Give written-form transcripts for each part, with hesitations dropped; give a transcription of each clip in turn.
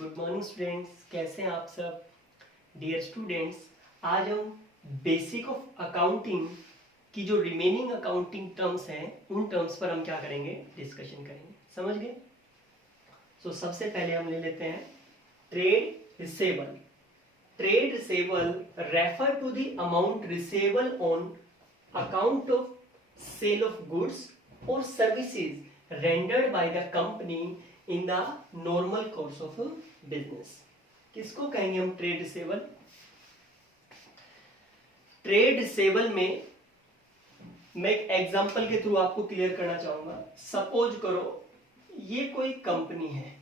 Good morning students, कैसे हैं आप सब। डियर स्टूडेंट्स, आज हम बेसिक ऑफ अकाउंटिंग की जो रिमेनिंग अकाउंटिंग टर्म्स हैं उन टर्म्स पर हम क्या करेंगे, डिस्कशन करेंगे। समझ गए। सो सबसे पहले हम ले लेते हैं trade receivable. Trade receivable refer to the amount receivable on account of sale of goods और services rendered by the company in the normal course of business। किसको कहेंगे हम ट्रेड रिसेबल। ट्रेड रिसेबल में मैं एक एग्जांपल के through आपको clear करना चाहूंगा। सपोज करो ये कोई कंपनी है,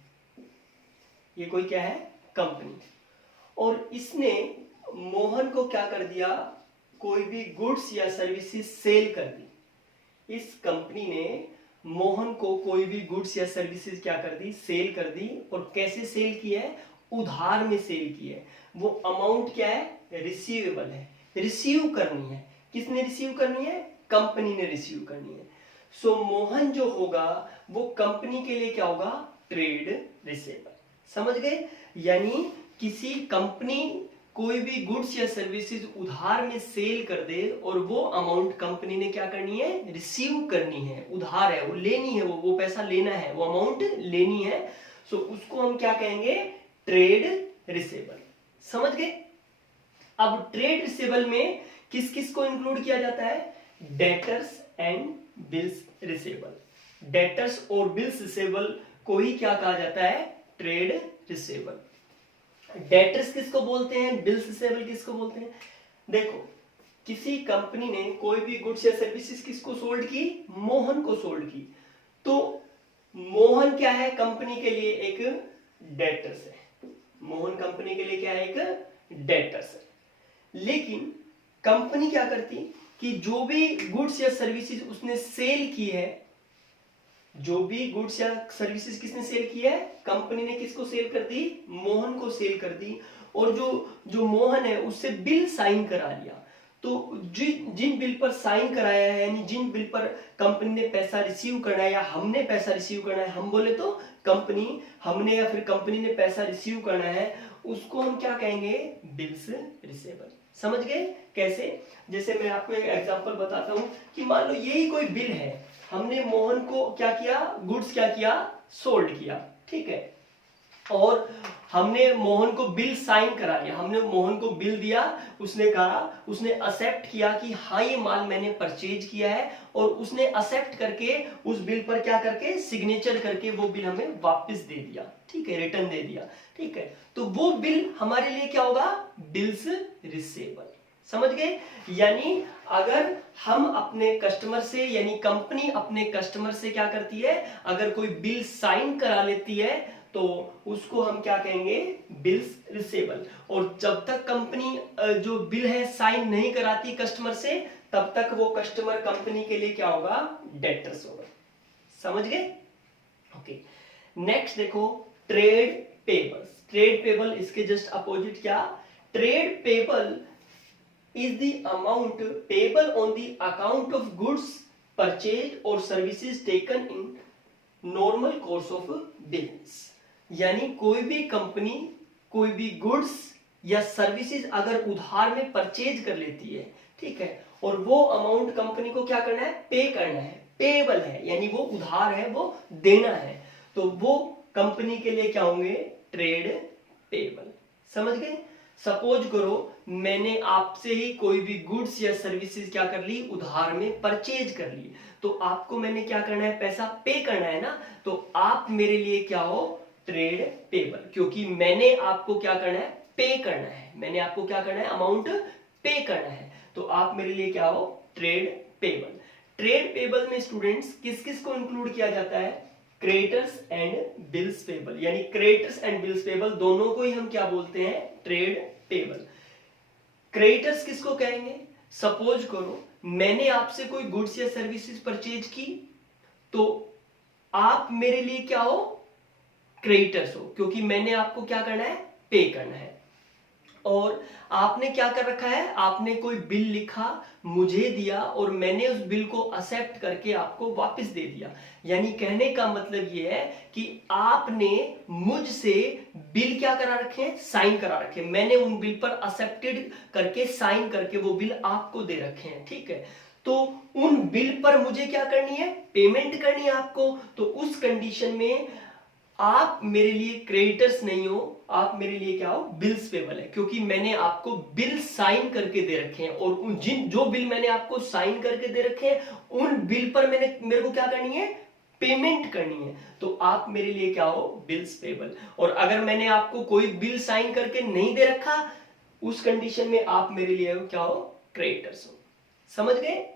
ये कोई क्या है, कंपनी, और इसने मोहन को क्या कर दिया, कोई भी गुड्स या सर्विसेज सेल कर दी। इस कंपनी ने मोहन को कोई भी गुड्स या सर्विसेज क्या कर दी, सेल कर दी। और कैसे सेल की है, उधार में सेल की है। वो अमाउंट क्या है, रिसीवेबल है, रिसीव करनी है। किसने रिसीव करनी है, कंपनी ने रिसीव करनी है। सो मोहन जो होगा वो कंपनी के लिए क्या होगा, ट्रेड रिसेबल। समझ गए। यानी किसी कंपनी कोई भी गुड्स या सर्विसेज उधार में सेल कर दे और वो अमाउंट कंपनी ने क्या करनी है, रिसीव करनी है। उधार है, वो लेनी है, वो पैसा लेना है, वो अमाउंट लेनी है। सो उसको हम क्या कहेंगे, ट्रेड रिसेबल। समझ गए। अब ट्रेड रिसेबल में किस किस को इंक्लूड किया जाता है, debtors and bills receivable. Debtors और बिल्स रिसेबल को ही क्या कहा जाता है, ट्रेड रिसेबल। डेटर्स किसको बोलते हैं, बिल्स रिसेबल किसको बोलते हैं। देखो, किसी कंपनी ने कोई भी गुड्स या सर्विसेज किसको सोल्ड की, मोहन को सोल्ड की। तो मोहन क्या है, कंपनी के लिए एक डेटर्स है। मोहन कंपनी के लिए क्या है, एक डेटर्स है। लेकिन कंपनी क्या करती कि जो भी गुड्स या सर्विसेज उसने सेल की है, जो भी गुड्स या सर्विसेज किसने सेल किया है, कंपनी ने किसको सेल कर दी, मोहन को सेल कर दी। और जो मोहन है उससे बिल साइन करा लिया। तो जिन बिल पर साइन कराया है, यानी जिन बिल पर कंपनी ने पैसा रिसीव करना है या हमने पैसा रिसीव करना है, हम बोले तो कंपनी, हमने या फिर कंपनी ने पैसा रिसीव करना है, उसको हम क्या कहेंगे, बिल्स रिसेबल। समझ गए कैसे। जैसे मैं आपको एक एग्जांपल बताता हूं कि मान लो यही कोई बिल है, हमने मोहन को क्या किया, गुड्स क्या किया, सोल्ड किया, ठीक है। और हमने मोहन को बिल साइन करा लिया, हमने मोहन को बिल दिया, उसने कहा, उसने एक्सेप्ट किया कि हाँ ये माल मैंने परचेज किया है। और उसने एक्सेप्ट करके उस बिल पर क्या करके, सिग्नेचर करके वो बिल हमें वापस दे दिया, ठीक है, रिटर्न दे दिया, ठीक है। तो वो बिल हमारे लिए क्या होगा, बिल्स रिसेबल। समझ गए। यानी अगर हम अपने कस्टमर से, यानी कंपनी अपने कस्टमर से क्या करती है, अगर कोई बिल साइन करा लेती है तो उसको हम क्या कहेंगे, बिल्स रिसेबल। और जब तक कंपनी जो बिल है साइन नहीं कराती कस्टमर से, तब तक वो कस्टमर कंपनी के लिए क्या होगा, डेटर्स होगा। समझ गए। ओके, नेक्स्ट देखो ट्रेड पेबल्स। ट्रेड पेबल इसके जस्ट अपोजिट क्या, trade payable is the amount payable on the account of goods purchased or services taken in normal course of business। यानी कोई भी कंपनी कोई भी गुड्स या सर्विसेज अगर उधार में परचेज कर लेती है, ठीक है, और वो अमाउंट कंपनी को क्या करना है, पे करना है, पेएबल है, यानी वो उधार है, वो देना है, तो वो कंपनी के लिए क्या होंगे, ट्रेड पेएबल। समझ गए। सपोज करो मैंने आपसे ही कोई भी गुड्स या सर्विसेज क्या कर ली, उधार में परचेज कर ली, तो आपको मैंने क्या करना है, पैसा पे करना है ना। तो आप मेरे लिए क्या हो, ट्रेड पेबल, क्योंकि मैंने आपको क्या करना है, पे करना है, मैंने आपको क्या करना है, अमाउंट पे करना है, तो आप मेरे लिए क्या हो, ट्रेड पेबल। ट्रेड पेबल में स्टूडेंट्स किस किस को इंक्लूड किया जाता है, क्रेडिटर्स एंड बिल्स पेबल। यानी क्रेडिटर्स एंड बिल्स पेबल दोनों को ही हम क्या बोलते हैं, ट्रेड पेबल। क्रेडिटर्स किसको कहेंगे, सपोज करो मैंने आपसे कोई गुड्स या सर्विसेज परचेज की, तो आप मेरे लिए क्या हो, क्रेडिटर्स हो, क्योंकि मैंने आपको क्या करना है, पे करना है। और आपने क्या कर रखा है, आपने कोई बिल लिखा, मुझे दिया और मैंने उस बिल को एक्सेप्ट करके आपको वापस दे दिया। यानी कहने का मतलब ये है कि आपने मुझसे बिल क्या करा रखे हैं, साइन करा रखे हैं। मैंने उन बिल पर एक्सेप्टेड करके साइन करके वो बिल आपको दे रखे हैं, ठीक है। तो उन बिल पर मुझे क्या करनी है, पेमेंट करनी है आपको। तो उस कंडीशन में आप मेरे लिए क्रेडिटर्स नहीं हो, आप मेरे लिए क्या हो, बिल्स पेबल है, क्योंकि मैंने आपको बिल साइन करके दे रखे हैं और उन जो बिल मैंने आपको साइन करके दे रखे हैं उन बिल पर मेरे को क्या करनी है, पेमेंट करनी है। तो आप मेरे लिए क्या हो, बिल्स पेबल। और अगर मैंने आपको कोई बिल साइन करके नहीं दे रखा, उस कंडीशन में आप मेरे लिए क्या हो, क्रेडिटर्स हो। समझ गए।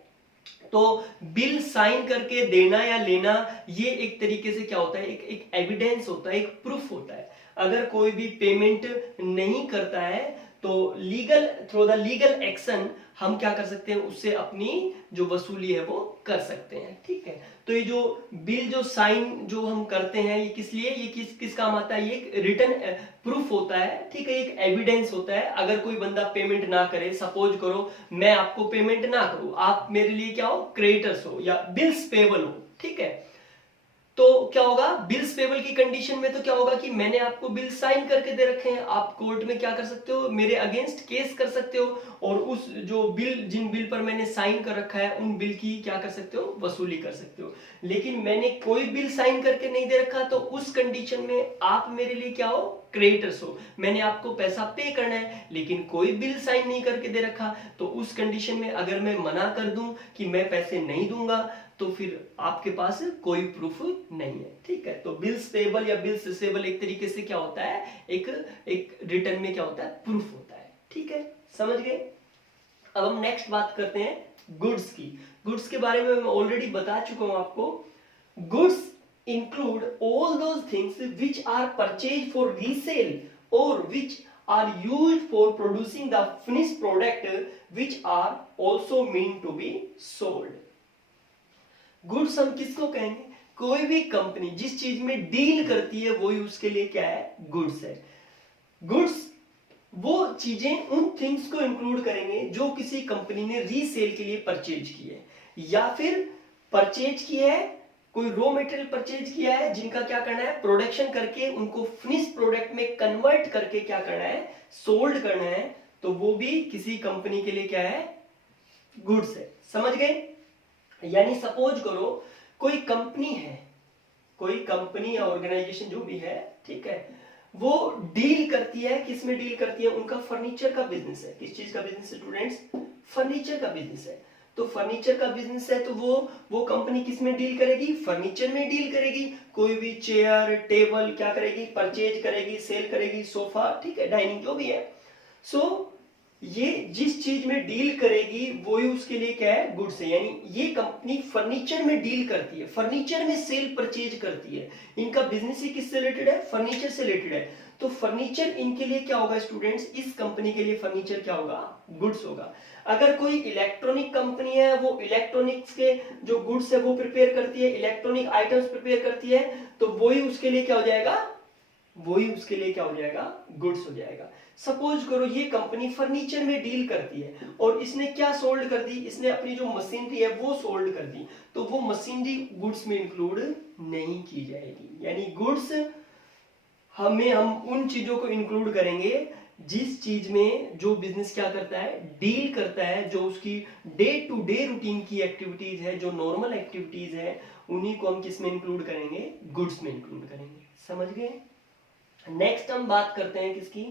तो बिल साइन करके देना या लेना ये एक तरीके से क्या होता है, एक एविडेंस होता है, एक प्रूफ होता है। अगर कोई भी पेमेंट नहीं करता है तो legal, through the legal action हम क्या कर सकते हैं, उससे अपनी जो वसूली है वो कर सकते हैं, ठीक है। तो ये जो बिल जो साइन जो हम करते हैं ये किस लिए, ये किस काम आता है, ये एक रिटन प्रूफ होता है, ठीक है, एक एविडेंस होता है। अगर कोई बंदा पेमेंट ना करे, सपोज करो मैं आपको पेमेंट ना करूं, आप मेरे लिए क्या हो, क्रेडिटर्स हो या बिल्स पेबल हो, ठीक है। तो क्या होगा, बिल्स पेबल की कंडीशन में तो क्या होगा कि मैंने आपको बिल साइन करके दे रखे हैं, आप कोर्ट में क्या कर सकते हो, मेरे अगेंस्ट केस कर सकते हो और उस जो बिल, जिन बिल पर मैंने साइन कर रखा है उन बिल की क्या कर सकते हो, वसूली कर सकते हो। लेकिन मैंने कोई बिल साइन करके नहीं दे रखा, तो उस कंडीशन में आप मेरे लिए क्या हो, क्रेडिटर्स हो। मैंने आपको पैसा पे करना है लेकिन कोई बिल साइन नहीं करके दे रखा, तो उस कंडीशन में अगर मैं मना कर दूं कि मैं पैसे नहीं दूंगा तो फिर आपके पास कोई प्रूफ नहीं है, ठीक है। तो बिल्स पेबल या बिल्स रिसीवेबल एक तरीके से क्या होता है, एक रिटर्न में क्या होता है, प्रूफ होता है, ठीक है। समझ गए। अब हम नेक्स्ट बात करते हैं गुड्स की। गुड्स के बारे में मैं ऑलरेडी बता चुका हूं आपको। Goods include all those things which are purchased for resale or which are used for producing the finished product which are also meant to be sold. Goods हम किसको कहेंगे, कोई भी कंपनी जिस चीज में डील करती है वही उसके लिए क्या है, गुड्स है। गुड्स वो चीजें, उन थिंग्स को इंक्लूड करेंगे जो किसी कंपनी ने रीसेल के लिए परचेज की है या फिर परचेज की है, कोई रॉ मटेरियल परचेज किया है जिनका क्या करना है, प्रोडक्शन करके उनको फिनिश प्रोडक्ट में कन्वर्ट करके क्या करना है, सोल्ड करना है। तो वो भी किसी कंपनी के लिए क्या है, गुड्स है। समझ गए। यानी सपोज करो कोई कंपनी है, कोई कंपनी या ऑर्गेनाइजेशन जो भी है, ठीक है, वो डील करती है, किस में डील करती है, उनका फर्नीचर का बिजनेस है। किस चीज का बिजनेस है स्टूडेंट्स, फर्नीचर का बिजनेस है। तो फर्नीचर का बिजनेस है तो वो कंपनी किस में डील करेगी, फर्नीचर में डील करेगी। कोई भी चेयर टेबल क्या करेगी, परचेज करेगी, सेल करेगी, सोफा, ठीक है, डाइनिंग जो भी है। सो ये जिस चीज में डील करेगी वही उसके लिए क्या है, गुड्स है। यानी ये कंपनी फर्नीचर में डील करती है, फर्नीचर में सेल परचेज करती है। इनका बिजनेस ही किससे रिलेटेड है, फर्नीचर से रिलेटेड है। तो फर्नीचर इनके लिए क्या होगा स्टूडेंट्स, इस कंपनी के लिए फर्नीचर क्या होगा, गुड्स होगा। अगर कोई इलेक्ट्रॉनिक कंपनी है, वो इलेक्ट्रॉनिक्स के जो गुड्स है वो प्रिपेयर करती है, इलेक्ट्रॉनिक आइटम्स प्रिपेयर करती है, तो वही उसके लिए क्या हो जाएगा, वही उसके लिए क्या हो जाएगा, गुड्स हो जाएगा। सपोज करो ये कंपनी फर्नीचर में डील करती है और इसने क्या सोल्ड कर दी, इसने अपनी जो मशीनरी है वो सोल्ड कर दी, तो वो मशीनरी गुड्स में इंक्लूड नहीं की जाएगी। यानी गुड्स हम उन चीजों को इंक्लूड करेंगे जिस चीज में जो बिजनेस क्या करता है, डील करता है, जो उसकी डे टू डे रूटीन की एक्टिविटीज है, जो नॉर्मल एक्टिविटीज है, उन्हीं को हम किस में इंक्लूड करेंगे, गुड्स में इंक्लूड करेंगे। समझ गए। नेक्स्ट हम बात करते हैं किसकी,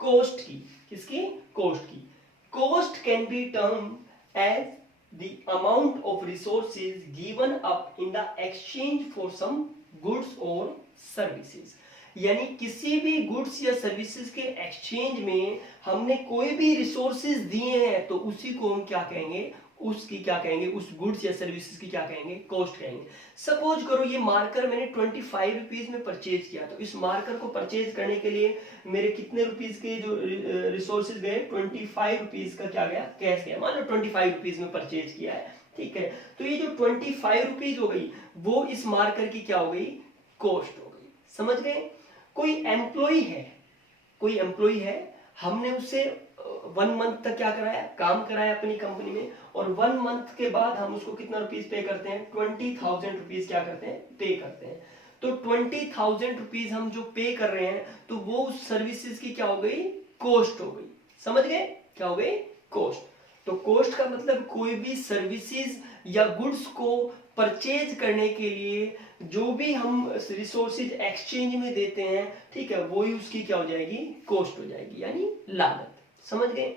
कॉस्ट की। किसकी, कॉस्ट की। Cost can be term as the amount of resources given up in the exchange for some goods और सर्विसेज। यानी किसी भी गुड्स या सर्विसेज के एक्सचेंज में हमने कोई भी रिसोर्सेज दिए हैं तो उसी को हम क्या कहेंगे, उसकी क्या कहेंगे, उस गुड्स या सर्विसेज की क्या कहेंगे, कॉस्ट कहेंगे। सपोज करो ये मार्कर मैंने 25 रुपीज में परचेज किया, तो इस मार्कर को परचेज करने के लिए मेरे कितने रुपीज के जो रिसोर्सेज गए, 25 रुपीज का क्या गया, कैश गया। मान लो 25 रुपीज में परचेज किया है, ठीक है। तो ये जो 25 रुपीज हो गई वो इस मार्कर की क्या हो गई, कॉस्ट हो गई। समझ गए। कोई एम्प्लॉय है, कोई एम्प्लॉय है, हमने उससे 1 मंथ तक क्या कराया, काम कराया अपनी कंपनी में, और 1 मंथ के बाद हम उसको कितना रुपीज पे करते हैं, 20,000 रुपीज क्या करते हैं, पे करते हैं। तो 20,000 रुपीज हम जो पे कर रहे हैं तो वो उस सर्विसेज की क्या हो गई, कॉस्ट हो गई। समझ गए, क्या हो गई, कॉस्ट। तो कॉस्ट का मतलब कोई भी सर्विसेज या गुड्स को परचेज करने के लिए जो भी हम रिसोर्सेज एक्सचेंज में देते हैं, ठीक है, वो ही उसकी क्या हो जाएगी, कॉस्ट हो जाएगी, यानी लागत। समझ गए।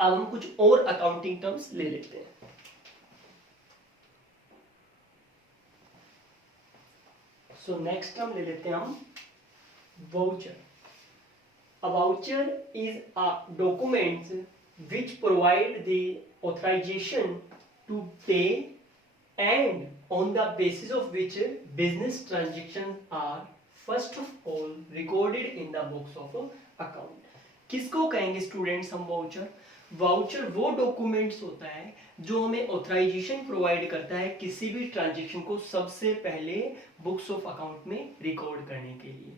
अब हम कुछ और अकाउंटिंग टर्म्स ले लेते हैं। सो नेक्स्ट टर्म ले लेते हैं हम voucher. A voucher is a document which provide the authorization to pay and on the basis of which business transactions are first of all recorded in the books of account। किसको कहेंगे students हम voucher? Voucher वो documents होता है जो हमें authorisation provide करता है किसी भी ट्रांजेक्शन को सबसे पहले बुक्स ऑफ अकाउंट में रिकॉर्ड करने के लिए।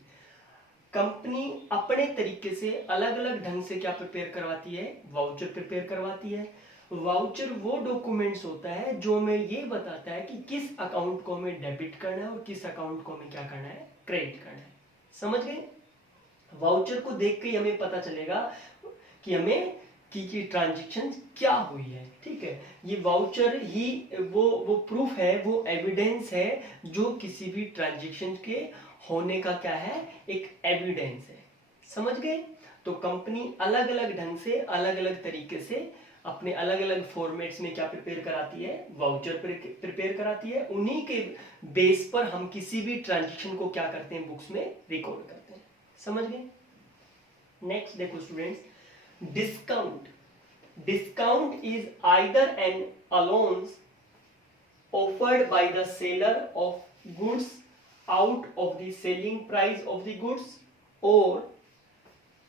कंपनी अपने तरीके से अलग अलग ढंग से क्या प्रिपेयर करवाती है, वाउचर प्रिपेयर करवाती है। वाउचर वो डॉक्यूमेंट्स होता है जो हमें ये बताता है कि किस अकाउंट को हमें डेबिट करना है और किस अकाउंट को हमें क्या करना है, क्रेडिट करना है। समझ गए। वाउचर को देख के हमें पता चलेगा कि हमें की ट्रांजेक्शन क्या हुई है, ठीक है। ये वाउचर ही वो प्रूफ है, वो एविडेंस है जो किसी भी ट्रांजेक्शन के होने का क्या है, एक एविडेंस है। समझ गए। तो कंपनी अलग अलग ढंग से, अलग अलग तरीके से अपने अलग अलग फॉर्मेट्स में क्या प्रिपेयर कराती है, वाउचर प्रिपेयर कराती है। उन्हीं के बेस पर हम किसी भी ट्रांजेक्शन को क्या करते हैं, बुक्स में रिकॉर्ड करते हैं। समझ गए। नेक्स्ट देखो students, discount. Discount is either an allowance offered by the seller of goods out of the selling price of the goods or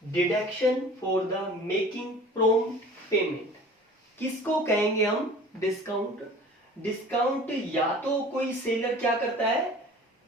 deduction for the making prompt payment। किसको कहेंगे हम discount? Discount या तो कोई seller क्या करता है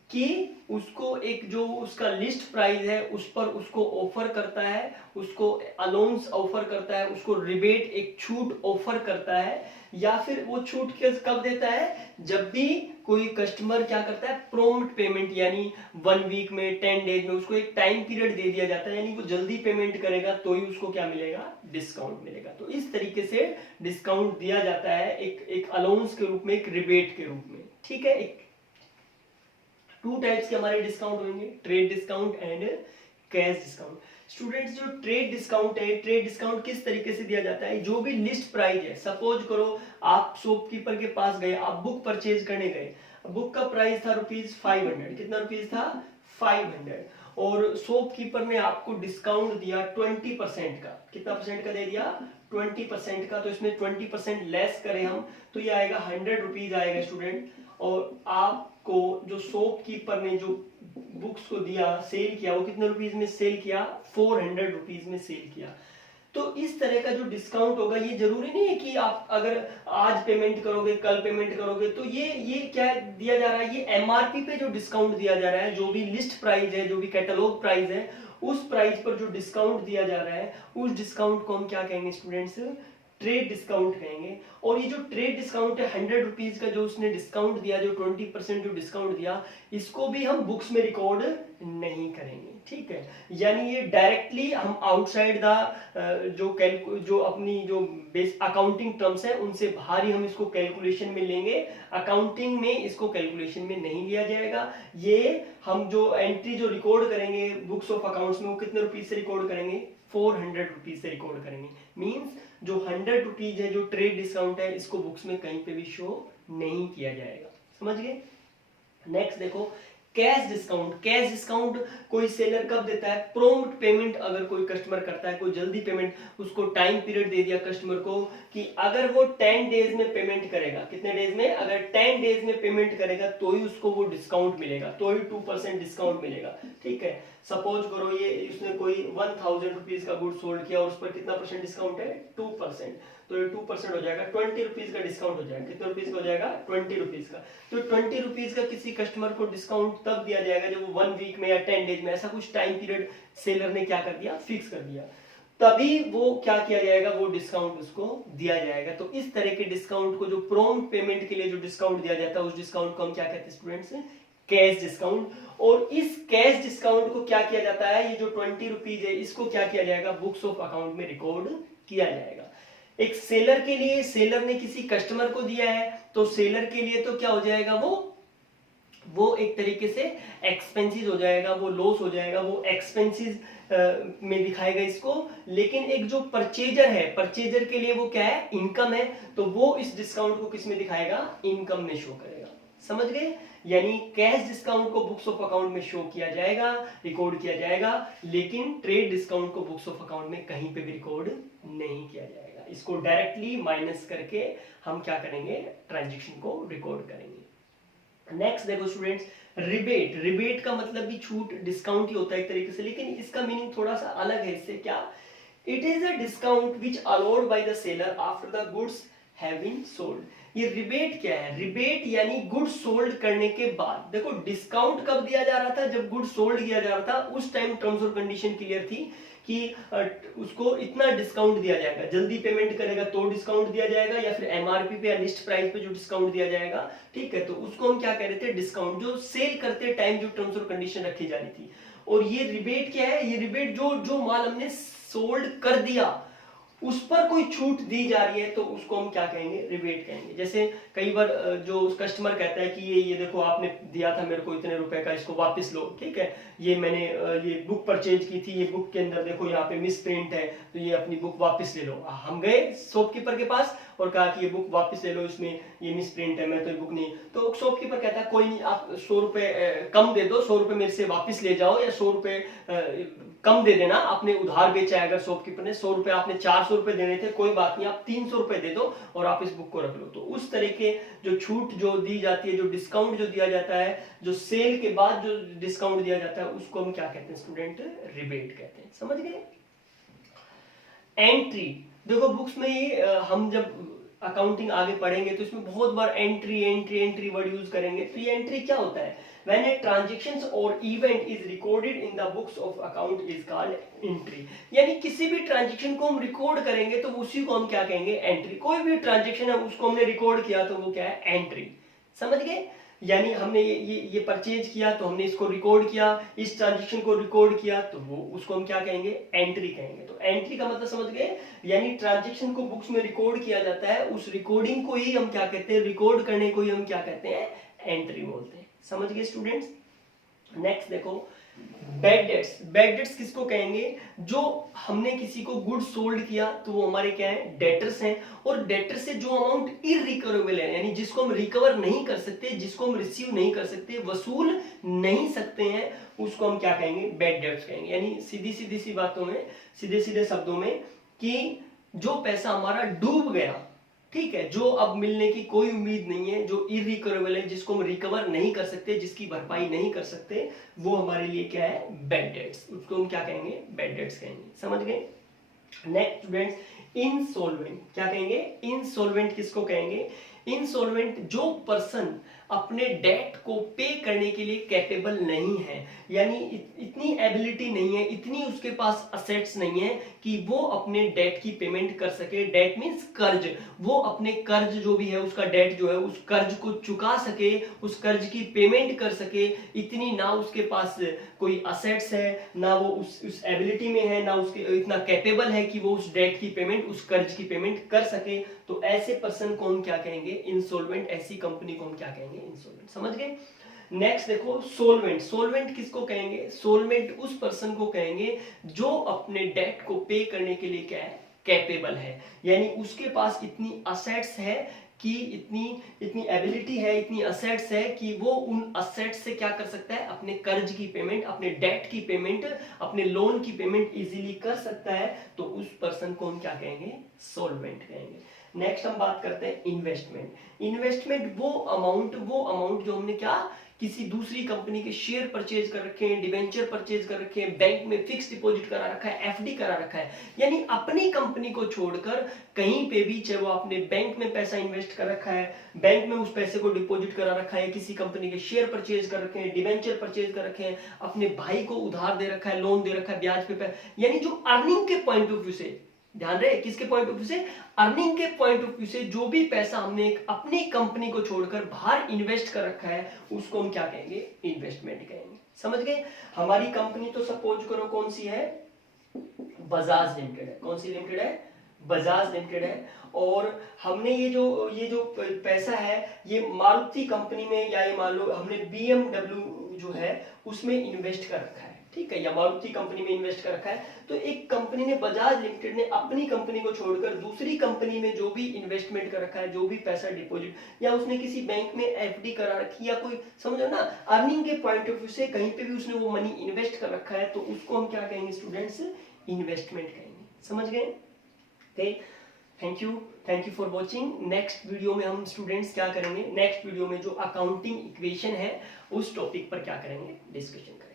कि उसको एक जो उसका लिस्ट प्राइस है उस पर उसको ऑफर करता है, उसको अलाउंस ऑफर करता है, उसको रिबेट एक छूट ऑफर करता है, या फिर वो छूट कब देता है, जब भी कोई कस्टमर क्या करता है, प्रॉम्प्ट पेमेंट, यानी 1 वीक में, 10 डेज में उसको एक टाइम पीरियड दे दिया जाता है, यानी वो जल्दी पेमेंट करेगा तो ही उसको क्या मिलेगा, डिस्काउंट मिलेगा। तो इस तरीके से डिस्काउंट दिया जाता है एक अलाउंस के रूप में, एक रिबेट के रूप में, ठीक है। एक 2 टाइप्स के हमारे डिस्काउंट होंगे, trade discount and cash discount. Students जो ट्रेड डिस्काउंट है, ट्रेड डिस्काउंट किस तरीके से दिया जाता है, जो भी लिस्ट प्राइस है, सपोज करो आप शॉपकीपर के पास गए, आप बुक परचेज करने गए, बुक का प्राइस था ₹500। कितना रुपीज था, 500, और शॉपकीपर ने आपको डिस्काउंट दिया 20% का। कितना परसेंट का दे दिया, 20% का। तो इसमें 20% लेस करें हम तो ये आएगा 100 रुपीज आएगा स्टूडेंट। और आपको जो शॉपकीपर ने जो बुक्स को दिया, सेल किया, वो कितने रुपीज में सेल किया, 400 रुपीज में सेल किया। तो इस तरह का जो डिस्काउंट होगा, ये जरूरी नहीं है कि आप अगर आज पेमेंट करोगे कल पेमेंट करोगे, तो ये क्या दिया जा रहा है, ये एमआरपी पे जो डिस्काउंट दिया जा रहा है, जो भी लिस्ट प्राइस है, जो भी कैटलॉग प्राइस है, उस प्राइस पर जो डिस्काउंट दिया जा रहा है, उस डिस्काउंट को हम क्या कहेंगे स्टूडेंट्स, ट्रेड डिस्काउंट कहेंगे। और ये जो ट्रेड डिस्काउंट है 100 रुपीज का जो उसने डिस्काउंट दिया, जो 20% जो डिस्काउंट दिया, इसको भी हम बुक्स में रिकॉर्ड नहीं करेंगे, ठीक है। यानी ये डायरेक्टली हम आउटसाइड द जो अपनी जो बेस अकाउंटिंग टर्म्स है उनसे बाहर ही हम इसको कैलकुलेशन में लेंगे। अकाउंटिंग में इसको कैलकुलेशन में नहीं लिया जाएगा। ये हम जो एंट्री जो रिकॉर्ड करेंगे बुक्स ऑफ अकाउंट्स में, वो कितने रुपीज से रिकॉर्ड करेंगे, 400 रुपीज से रिकॉर्ड करेंगे। मींस जो 100 रुपीज है, जो ट्रेड डिस्काउंट है, इसको बुक्स में कहीं पे भी शो नहीं किया जाएगा। समझ गए। नेक्स्ट देखो कैश डिस्काउंट। कैश डिस्काउंट कोई सेलर कब देता है, प्रॉम्प्ट पेमेंट अगर कोई कस्टमर करता है, कोई जल्दी पेमेंट, उसको टाइम पीरियड दे दिया कस्टमर को कि अगर वो 10 डेज में पेमेंट करेगा, कितने डेज में, अगर 10 डेज में पेमेंट करेगा तो ही उसको वो डिस्काउंट मिलेगा, तो ही 2% डिस्काउंट मिलेगा, ठीक है। सपोज करो ये उसने कोई 1000 रुपीज का गुड सोल्ड किया और उस पर कितना परसेंट डिस्काउंट है, 2%, तो ये 2% हो जाएगा, 20 रुपीज का डिस्काउंट हो जाएगा। कितने रुपीज का हो जाएगा, 20 रुपीज का। तो 20 रुपीज का किसी कस्टमर को डिस्काउंट तब दिया जाएगा जब वो 1 वीक में या 10 डेज में, ऐसा कुछ टाइम पीरियड सेलर ने क्या कर दिया, फिक्स कर दिया। तभी वो क्या किया जाएगा, वो डिस्काउंट उसको दिया जाएगा। तो इस तरह के डिस्काउंट को, जो प्रॉम्प्ट पेमेंट के लिए जो डिस्काउंट दिया जाता है, उस डिस्काउंट को हम क्या कहते हैं स्टूडेंट्स, कैश डिस्काउंट। और इस कैश डिस्काउंट को क्या किया जाता है, ये जो 20 रुपीज है, इसको क्या किया जाएगा, बुक्स ऑफ अकाउंट में रिकॉर्ड किया जाएगा। एक सेलर के लिए, सेलर ने किसी कस्टमर को दिया है, तो सेलर के लिए तो क्या हो जाएगा, वो एक तरीके से एक्सपेंसिस हो जाएगा, वो लॉस हो जाएगा, वो एक्सपेंसिस में दिखाएगा इसको। लेकिन एक जो परचेजर है, परचेजर के लिए वो क्या है, इनकम है, तो वो इस डिस्काउंट को किस में दिखाएगा, इनकम में शो करेगा। समझ गए? यानी कैश डिस्काउंट को बुक्स ऑफ अकाउंट में शो किया जाएगा, रिकॉर्ड किया जाएगा, लेकिन ट्रेड डिस्काउंट को बुक्स ऑफ अकाउंट में कहीं पे भी रिकॉर्ड नहीं किया जाएगा। इसको डायरेक्टली माइनस करके हम क्या करेंगे, ट्रांजैक्शन को रिकॉर्ड करेंगे। नेक्स्ट देखो स्टूडेंट्स, रिबेट। रिबेट का मतलब भी छूट, डिस्काउंट ही होता है एक तरीके से, लेकिन इसका मीनिंग थोड़ा सा अलग है इससे। क्या? It is a discount which allowed by the seller after the goods have been sold. ये रिबेट क्या है, रिबेट यानी गुड्स सोल्ड करने के बाद। देखो डिस्काउंट कब दिया जा रहा था, जब गुड्स सोल्ड किया जा रहा था, उस टाइम टर्म्स और कंडीशन क्लियर थी कि उसको इतना डिस्काउंट दिया जाएगा, जल्दी पेमेंट करेगा तो डिस्काउंट दिया जाएगा, या फिर एमआरपी पे या लिस्ट प्राइस पे जो डिस्काउंट दिया जाएगा, ठीक है। तो उसको हम क्या कह रहे थे, डिस्काउंट। जो सेल करते टाइम जो टर्म्स और कंडीशन रखी जा रही थी। और ये रिबेट क्या है, ये रिबेट जो माल हमने सोल्ड कर दिया उस पर कोई छूट दी जा रही है, तो उसको हम क्या कहेंगे, रिबेट कहेंगे। जैसे कई बार जो कस्टमर कहता है कि ये देखो आपने दिया था मेरे को इतने रुपए का, इसको वापस लो, ठीक है, ये मैंने ये बुक परचेज की थी, ये बुक के अंदर देखो यहाँ पे मिस प्रिंट है, तो ये अपनी बुक वापस ले लो। हम गए शॉपकीपर के पास और कहा कि ये बुक वापस ले लो, इसमें ये मिस प्रिंट है, मैं तो ये बुक नहीं। तो शॉपकीपर कहता है कोई नहीं, आप 100 रुपए कम दे दो, 100 रुपए मेरे से वापस ले जाओ, या 100 रुपए कम दे देना, आपने उधार बेचा है अगर शॉपकीपर ने, 100 रुपए आपने 400 रुपए देने थे, कोई बात नहीं, आप 300 रुपए दे दो और आप इस बुक को रख लो। तो उस तरह के जो छूट जो दी जाती है, जो डिस्काउंट जो दिया जाता है, जो सेल के बाद जो डिस्काउंट दिया जाता है, उसको हम क्या कहते हैं स्टूडेंट, रिबेट कहते हैं। समझ गए? एंट्री। देखो बुक्स में ही हम जब अकाउंटिंग आगे पढ़ेंगे तो इसमें बहुत बार entry entry entry word use करेंगे। तो ये एंट्री क्या होता है, when a transactions or event is recorded in the books of account is called entry। यानी किसी भी ट्रांजेक्शन को हम रिकॉर्ड करेंगे तो उसी को हम क्या कहेंगे, एंट्री। कोई भी ट्रांजेक्शन है उसको हमने रिकॉर्ड किया तो वो क्या है, एंट्री। समझ गए? यानी हमने ये परचेज किया तो हमने इसको रिकॉर्ड किया, इस ट्रांजेक्शन को रिकॉर्ड किया, तो वो उसको हम क्या कहेंगे, एंट्री कहेंगे। तो एंट्री का मतलब समझ गए, यानी ट्रांजेक्शन को बुक्स में रिकॉर्ड किया जाता है, उस रिकॉर्डिंग को ही हम क्या कहते हैं, रिकॉर्ड करने को ही हम क्या कहते हैं, एंट्री बोलते हैं। समझ गए स्टूडेंट्स? नेक्स्ट देखो, बैड डेट्स। बैड डेट्स किसको कहेंगे, जो हमने किसी को गुड सोल्ड किया तो वो हमारे क्या है, डेटर्स हैं। और डेटर से जो अमाउंट इरिकवरेबल है, यानी जिसको हम रिकवर नहीं कर सकते, जिसको हम रिसीव नहीं कर सकते, वसूल नहीं सकते हैं, उसको हम क्या कहेंगे, बैड डेट्स कहेंगे। यानी सीधी सीधी सी बातों में, सीधे सीधे शब्दों में, कि जो पैसा हमारा डूब गया, ठीक है, जो अब मिलने की कोई उम्मीद नहीं है, जो इरिकवरेबल है, जिसको हम रिकवर नहीं कर सकते, जिसकी भरपाई नहीं कर सकते, वो हमारे लिए क्या है, बैड डेट्स। उसको हम क्या कहेंगे, बैड डेट्स कहेंगे। समझ गए? Next students, insolvent. क्या कहेंगे, इंसॉल्वेंट किसको कहेंगे, इंसॉल्वेंट जो पर्सन अपने डेट को पे करने के लिए कैपेबल नहीं है, यानी इतनी एबिलिटी नहीं है, इतनी उसके पास असेट्स नहीं है कि वो अपने डेट की पेमेंट कर सके। डेट मींस कर्ज, वो अपने कर्ज जो भी है, उसका डेट जो है, उस कर्ज को चुका सके, उस कर्ज की पेमेंट कर सके, इतनी ना उसके पास कोई असेट्स है, ना वो उस एबिलिटी में है, ना उसके इतना कैपेबल है कि वो उस डेट की पेमेंट, उस कर्ज की पेमेंट कर सके। तो ऐसे पर्सन को हम क्या कहेंगे, इंसॉल्वेंट। ऐसी कंपनी को हम क्या कहेंगे, इंसॉल्वेंट। समझ गए? नेक्स्ट देखो, सोलवेंट। सोलवेंट किसको कहेंगे, सोलवेंट उस पर्सन को कहेंगे जो अपने डेट को पे करने के लिए क्या है, कैपेबल है, यानी उसके पास इतनी असेट्स है कि इतनी एबिलिटी है, इतनी असेट्स है कि वो उन असेट्स से क्या कर सकता है, अपने कर्ज की पेमेंट, अपने डेट की पेमेंट, अपने लोन की पेमेंट इजीली कर सकता है। तो उस पर्सन को हम क्या कहेंगे, सोलवेंट कहेंगे। नेक्स्ट हम बात करते हैं इन्वेस्टमेंट। इन्वेस्टमेंट वो अमाउंट जो हमने क्या किसी दूसरी कंपनी के शेयर परचेज कर रखे हैं, डिवेंचर परचेज कर रखे हैं, बैंक में फिक्स डिपॉजिट करा रखा है, एफडी करा रखा है, यानी अपनी कंपनी को छोड़कर कहीं पे भी, चाहे वो आपने बैंक में पैसा इन्वेस्ट कर रखा है, बैंक में उस पैसे को डिपॉजिट करा रखा है, किसी कंपनी के शेयर परचेज कर रखे हैं, डिवेंचर परचेज कर रखे हैं, अपने भाई को उधार दे रखा है, लोन दे रखा है ब्याज पे, यानी जो अर्निंग के पॉइंट ऑफ व्यू से, ध्यान रहे किसके पॉइंट ऑफ व्यू से, अर्निंग के पॉइंट ऑफ व्यू से जो भी पैसा हमने एक अपनी कंपनी को छोड़कर बाहर इन्वेस्ट कर रखा है उसको हम क्या कहेंगे, इन्वेस्टमेंट कहेंगे। समझ गए? हमारी कंपनी तो सपोज करो कौन सी है, बजाज लिमिटेड है। कौन सी लिमिटेड है? बजाज लिमिटेड है। और हमने ये जो पैसा है ये मारुति कंपनी में, या ये मान लो हमने BMW जो है उसमें इन्वेस्ट कर रखा है, ठीक है, या मारुति कंपनी में इन्वेस्ट कर रखा है। तो एक कंपनी ने, बजाज लिमिटेड ने अपनी कंपनी को छोड़कर दूसरी कंपनी में जो भी इन्वेस्टमेंट कर रखा है, जो भी पैसा डिपॉजिट, या उसने किसी बैंक में एफडी करा रखी, या कोई समझो ना, अर्निंग के पॉइंट ऑफ व्यू से कहीं पे भी उसने वो मनी इन्वेस्ट कर रखा है, तो उसको हम क्या कहेंगे स्टूडेंट्स, इन्वेस्टमेंट कहेंगे। समझ गए? Thank you for watching. Next video में हम स्टूडेंट्स क्या करेंगे, नेक्स्ट वीडियो में जो अकाउंटिंग इक्वेशन है उस टॉपिक पर क्या करेंगे, डिस्कशन करेंगे।